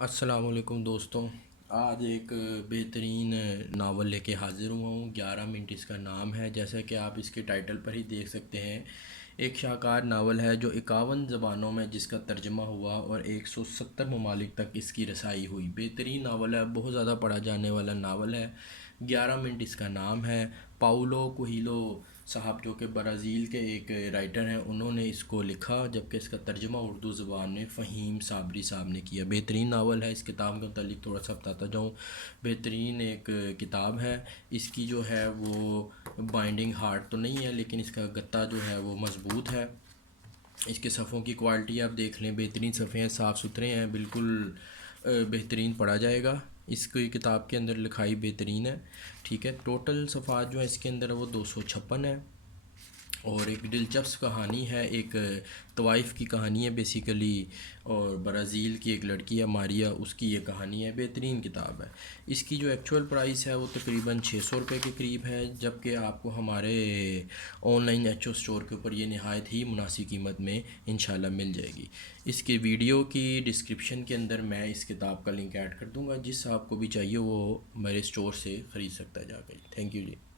السلام علیکم دوستوں، آج ایک بہترین ناول لے کے حاضر ہوا ہوں۔ 11 منٹ اس کا نام ہے، جیسا کہ آپ اس کے ٹائٹل پر ہی دیکھ سکتے ہیں۔ ایک شاہکار ناول ہے جو 51 زبانوں میں جس کا ترجمہ ہوا اور 170 ممالک تک اس کی رسائی ہوئی۔ بہترین ناول ہے، بہت زیادہ پڑھا جانے والا ناول ہے۔ 11 منٹ اس کا نام ہے۔ پاؤلو کوہیلو صاحب جو کہ برازیل کے ایک رائٹر ہیں، انہوں نے اس کو لکھا، جبکہ اس کا ترجمہ اردو زبان میں فہیم صابری صاحب نے کیا۔ بہترین ناول ہے۔ اس کتاب کے متعلق تھوڑا سا بتاتا جاؤں، بہترین ایک کتاب ہے۔ اس کی جو ہے وہ بائنڈنگ ہارڈ تو نہیں ہے، لیکن اس کا گتا جو ہے وہ مضبوط ہے۔ اس کے صفحوں کی کوالٹی آپ دیکھ لیں، بہترین صفحے ہیں، صاف ستھرے ہیں، بالکل بہترین پڑھا جائے گا۔ اس کی کتاب کے اندر لکھائی بہترین ہے، ٹھیک ہے۔ ٹوٹل صفحات جو ہے اس کے اندر وہ 256 ہے، اور ایک دلچسپ کہانی ہے، ایک طوائف کی کہانی ہے بیسیکلی، اور برازیل کی ایک لڑکی ہے ماریا، اس کی یہ کہانی ہے۔ بہترین کتاب ہے۔ اس کی جو ایکچول پرائس ہے وہ تقریباً 600 روپے کے قریب ہے، جبکہ آپ کو ہمارے online H O store کے اوپر یہ نہایت ہی مناسب قیمت میں انشاءاللہ مل جائے گی۔ اس کی ویڈیو کی ڈسکرپشن کے اندر میں اس کتاب کا لنک ایڈ کر دوں گا، جس آپ کو بھی چاہیے وہ میرے اسٹور سے خرید سکتا ہے جا کر۔ Thank you G.